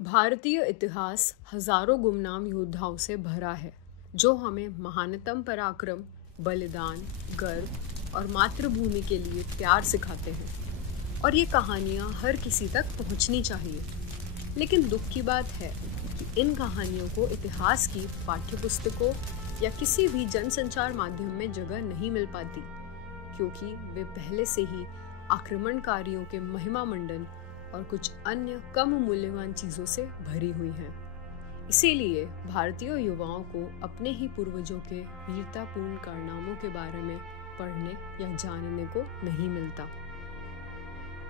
भारतीय इतिहास हजारों गुमनाम योद्धाओं से भरा है जो हमें महानतम पराक्रम, बलिदान, गर्व और मातृभूमि के लिए प्यार सिखाते हैं। और ये कहानियाँ हर किसी तक पहुँचनी चाहिए। लेकिन दुख की बात है कि इन कहानियों को इतिहास की पाठ्यपुस्तकों या किसी भी जनसंचार माध्यम में जगह नहीं मिल पाती, क्योंकि वे पहले से ही आक्रमणकारियों के महिमा मंडन और कुछ अन्य कम मूल्यवान चीजों से भरी हुई हैं। इसीलिए भारतीय युवाओं को अपने ही पूर्वजों के वीरतापूर्ण कारनामों के बारे में पढ़ने या जानने को नहीं मिलता।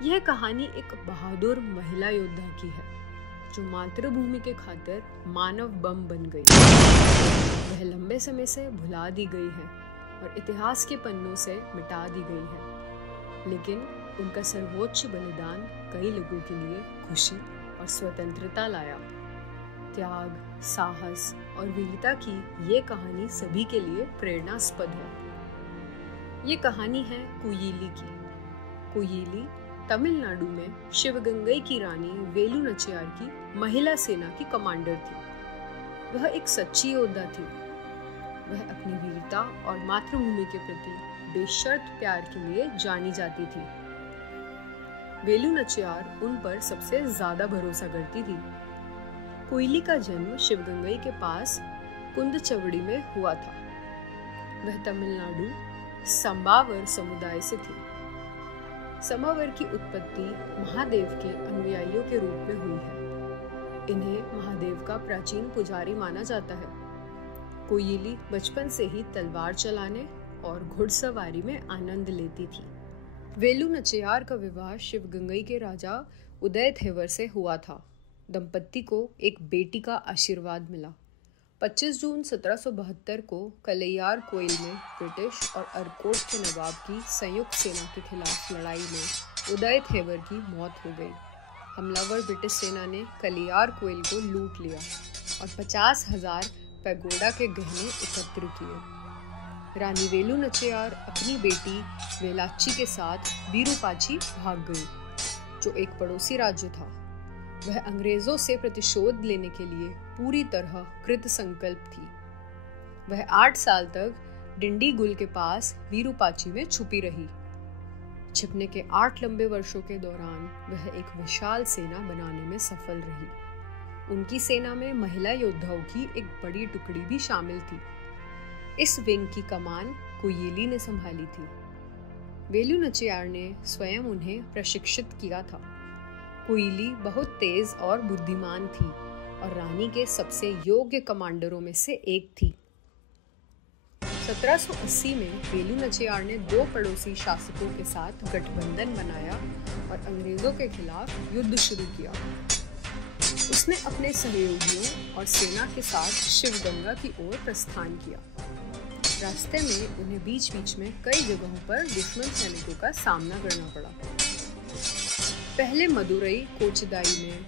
यह कहानी एक बहादुर महिला योद्धा की है जो मातृभूमि के खातिर मानव बम बन गई। वह लंबे समय से भुला दी गई है और इतिहास के पन्नों से मिटा दी गई है, लेकिन उनका सर्वोच्च बलिदान कई लोगों के लिए खुशी और स्वतंत्रता लाया। त्याग, साहस और वीरता की ये कहानी सभी के लिए प्रेरणास्पद है। ये कहानी है कुयिली की। कुयिली तमिलनाडु में शिवगंगई की रानी वेलु नचियार की महिला सेना की कमांडर थी। वह एक सच्ची योद्धा थी। वह अपनी वीरता और मातृभूमि के प्रति बेशर्त प्यार के लिए जानी जाती थी। वेलु नचियार उन पर सबसे ज्यादा भरोसा करती थी। कुयिली का जन्म शिवगंगई के पास कुंदचवड़ी में हुआ था। वह तमिलनाडु संबावर समुदाय से थी। संबावर की उत्पत्ति महादेव के अनुयायियों के रूप में हुई है। इन्हें महादेव का प्राचीन पुजारी माना जाता है। कुयिली बचपन से ही तलवार चलाने और घुड़सवारी में आनंद लेती थी। वेलु नचियार का विवाह शिवगंगई के राजा उदय थेवर से हुआ था। दंपत्ति को एक बेटी का आशीर्वाद मिला। 25 जून 1772 को कलैयार कोइल में ब्रिटिश और अरकोट के नवाब की संयुक्त सेना के खिलाफ लड़ाई में उदय थेवर की मौत हो गई। हमलावर ब्रिटिश सेना ने कलैयार कोइल को लूट लिया और 50,000 पैगोडा के गहने एकत्र किए। रानी वेलु नचियार अपनी बेटी वेलाच्ची के साथ विरूपाची भाग गई, जो एक पड़ोसी राज्य था। वह अंग्रेजों से प्रतिशोध लेने के लिए पूरी तरह कृत संकल्प थी। वह 8 साल तक डिंडीगुल के पास विरूपाची में छुपी रही। छिपने के 8 लंबे वर्षों के दौरान वह एक विशाल सेना बनाने में सफल रही। उनकी सेना में महिला योद्धाओं की एक बड़ी टुकड़ी भी शामिल थी। इस विंग की कमान कुयिली ने संभाली थी। वेलु नचियार ने स्वयं उन्हें प्रशिक्षित किया था। कुयिली बहुत तेज और बुद्धिमान थी और रानी के सबसे योग्य कमांडरों में से एक थी। 1780 में वेलु नचियार ने 2 पड़ोसी शासकों के साथ गठबंधन बनाया और अंग्रेजों के खिलाफ युद्ध शुरू किया। उसने अपने सहयोगियों और सेना के साथ शिवगंगा की ओर प्रस्थान किया। रास्ते में उन्हें बीच बीच में कई जगहों पर दुश्मन सैनिकों का सामना करना पड़ा। पहले मदुरई कोचदाई में,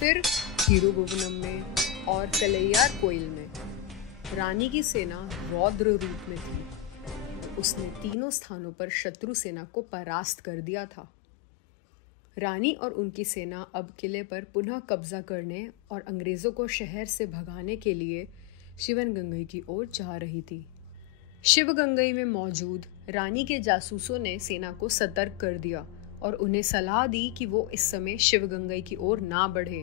फिर थिरुभुवनम में और कलैयार कोइल में। रानी की सेना रौद्र रूप में थी। उसने तीनों स्थानों पर शत्रु सेना को परास्त कर दिया था। रानी और उनकी सेना अब किले पर पुनः कब्जा करने और अंग्रेजों को शहर से भगाने के लिए शिवगंगई की ओर जा रही थी। शिवगंगई में मौजूद रानी के जासूसों ने सेना को सतर्क कर दिया और उन्हें सलाह दी कि वो इस समय शिवगंगई की ओर ना बढ़े,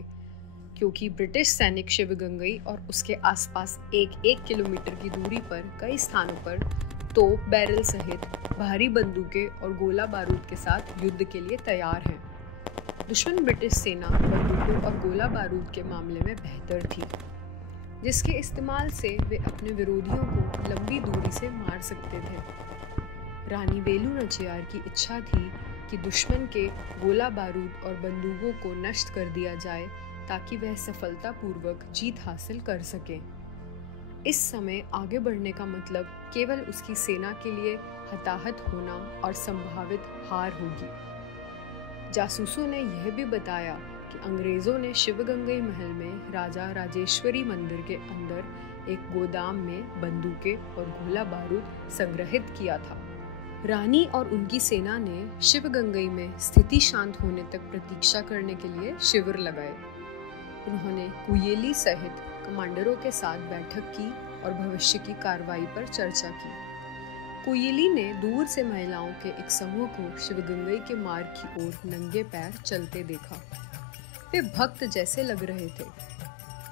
क्योंकि ब्रिटिश सैनिक शिवगंगई और उसके आसपास 1 किलोमीटर की दूरी पर कई स्थानों पर तोप बैरल सहित भारी बंदूकें और गोला बारूद के साथ युद्ध के लिए तैयार हैं। दुश्मन ब्रिटिश सेना बंदूकों और गोला बारूद के मामले में बेहतर थी, जिसके इस्तेमाल से वे अपने विरोधियों को लंबी दूरी से मार सकते थे। रानी वेलु नचियार की इच्छा थी कि दुश्मन के गोला बारूद और बंदूकों को नष्ट कर दिया जाए ताकि वह सफलतापूर्वक जीत हासिल कर सके। इस समय आगे बढ़ने का मतलब केवल उसकी सेना के लिए हताहत होना और संभावित हार होगी। जासूसों ने यह भी बताया कि अंग्रेजों ने शिवगंगई महल में राजा राजेश्वरी मंदिर के अंदर एक गोदाम में बंदूकें और गोला बारूद संग्रहित किया था। रानी और उनकी सेना ने शिवगंगई में स्थिति शांत होने तक प्रतीक्षा करने के लिए शिविर लगाए। उन्होंने कुयेली सहित कमांडरों के साथ बैठक की और भविष्य की कार्रवाई पर चर्चा की। कुयेली ने दूर से महिलाओं के एक समूह को शिवगंगई के मार्ग की ओर नंगे पैर चलते देखा। वे भक्त जैसे लग रहे थे।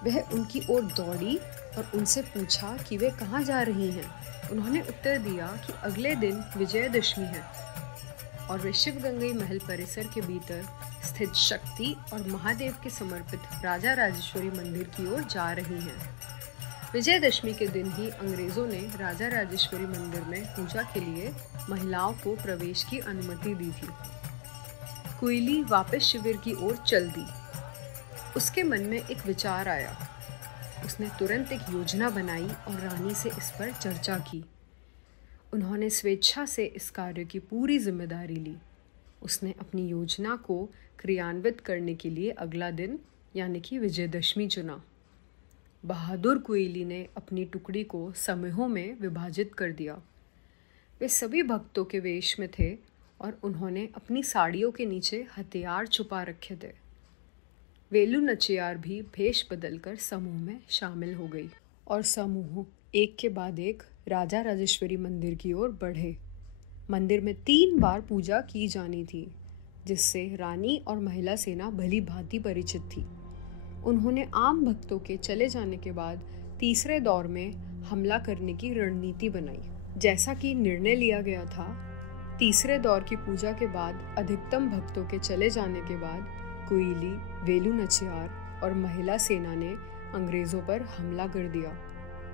वह उनकी ओर दौड़ी और उनसे पूछा कि वे कहाँ जा रही हैं। उन्होंने उत्तर दिया कि अगले दिन विजयदशमी है और वे शिवगंगई महल परिसर के भीतर स्थित शक्ति और महादेव के समर्पित राजा राजेश्वरी मंदिर की ओर जा रही हैं। विजयदशमी के दिन ही अंग्रेजों ने राजा राजेश्वरी मंदिर में पूजा के लिए महिलाओं को प्रवेश की अनुमति दी थी। कुयेली वापस शिविर की ओर चल दी। उसके मन में एक विचार आया। उसने तुरंत एक योजना बनाई और रानी से इस पर चर्चा की। उन्होंने स्वेच्छा से इस कार्य की पूरी जिम्मेदारी ली। उसने अपनी योजना को क्रियान्वित करने के लिए अगला दिन यानी कि विजयदशमी चुना। बहादुर कुयेली ने अपनी टुकड़ी को समूहों में विभाजित कर दिया। वे सभी भक्तों के वेश में थे और उन्होंने अपनी साड़ियों के नीचे हथियार छुपा रखे थे। वेलू नचियार भी भेष बदलकर समूह में शामिल हो गई और समूह एक के बाद एक राजा राजेश्वरी मंदिर की ओर बढ़े। मंदिर में 3 बार पूजा की जानी थी, जिससे रानी और महिला सेना भली भांति परिचित थी। उन्होंने आम भक्तों के चले जाने के बाद तीसरे दौर में हमला करने की रणनीति बनाई। जैसा कि निर्णय लिया गया था, तीसरे दौर की पूजा के बाद अधिकतम भक्तों के चले जाने के बाद कुयेली, वेलू नचियार और महिला सेना ने अंग्रेजों पर हमला कर दिया।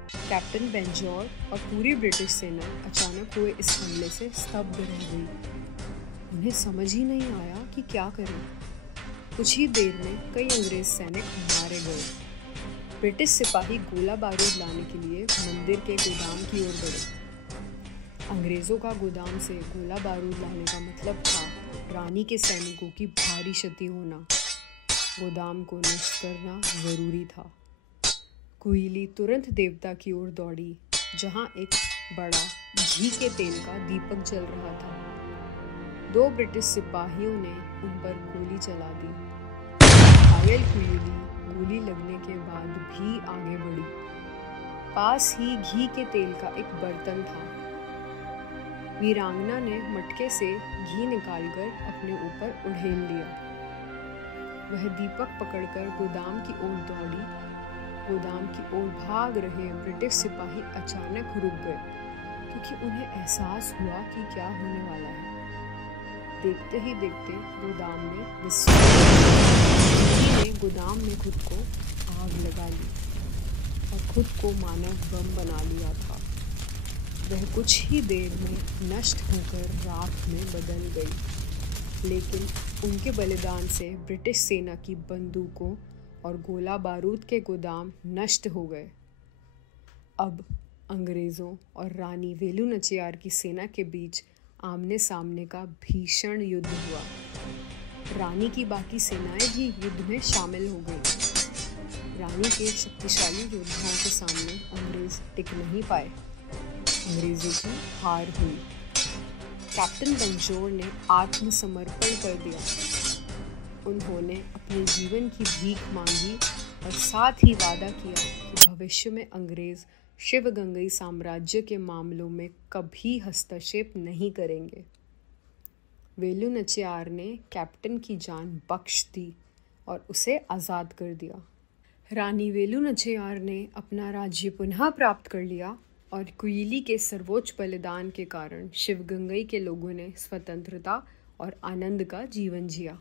कैप्टन बेंजोर और पूरी ब्रिटिश सेना अचानक हुए इस हमले से स्तब्ध रह गई। उन्हें समझ ही नहीं आया कि क्या करें। कुछ ही देर में कई अंग्रेज सैनिक मारे गए। ब्रिटिश सिपाही गोला बारूद लाने के लिए मंदिर के गोदाम की ओर बढ़े। अंग्रेजों का गोदाम से गोला बारूद लाने का मतलब था रानी के सैनिकों की भारी क्षति होना। गोदाम को नष्ट करना जरूरी था। कुयेली तुरंत देवता की ओर दौड़ी, जहां एक बड़ा घी के तेल का दीपक जल रहा था। 2 ब्रिटिश सिपाहियों ने उन पर गोली चला दी। घायल कुयेली गोली लगने के बाद भी आगे बढ़ी। पास ही घी के तेल का एक बर्तन था। वीरांगना ने मटके से घी निकालकर अपने ऊपर उड़ेल लिया। वह दीपक पकड़कर गोदाम की ओर दौड़ी। गोदाम की ओर भाग रहे ब्रिटिश सिपाही अचानक रुक गए, क्योंकि उन्हें एहसास हुआ कि क्या होने वाला है। देखते ही देखते गोदाम में विस्फोट। गोदाम में खुद को आग लगा ली और खुद को मानव बम बना लिया था। वह कुछ ही देर में नष्ट होकर राख में बदल गई, लेकिन उनके बलिदान से ब्रिटिश सेना की बंदूकों और गोला बारूद के गोदाम नष्ट हो गए। अब अंग्रेज़ों और रानी वेलू नचियार की सेना के बीच आमने सामने का भीषण युद्ध हुआ। रानी की बाकी सेनाएं भी युद्ध में शामिल हो गई। रानी के शक्तिशाली योद्धाओं के सामने अंग्रेज टिक नहीं पाए। अंग्रेजों की हार हुई। कैप्टन बेंजोर ने आत्मसमर्पण कर दिया। उन्होंने अपने जीवन की भीख मांगी और साथ ही वादा किया कि भविष्य में अंग्रेज शिवगंगई साम्राज्य के मामलों में कभी हस्तक्षेप नहीं करेंगे। वेलू नचियार ने कैप्टन की जान बख्श दी और उसे आज़ाद कर दिया। रानी वेलू नचियार ने अपना राज्य पुनः प्राप्त कर लिया और कुयेली के सर्वोच्च बलिदान के कारण शिवगंगई के लोगों ने स्वतंत्रता और आनंद का जीवन जिया।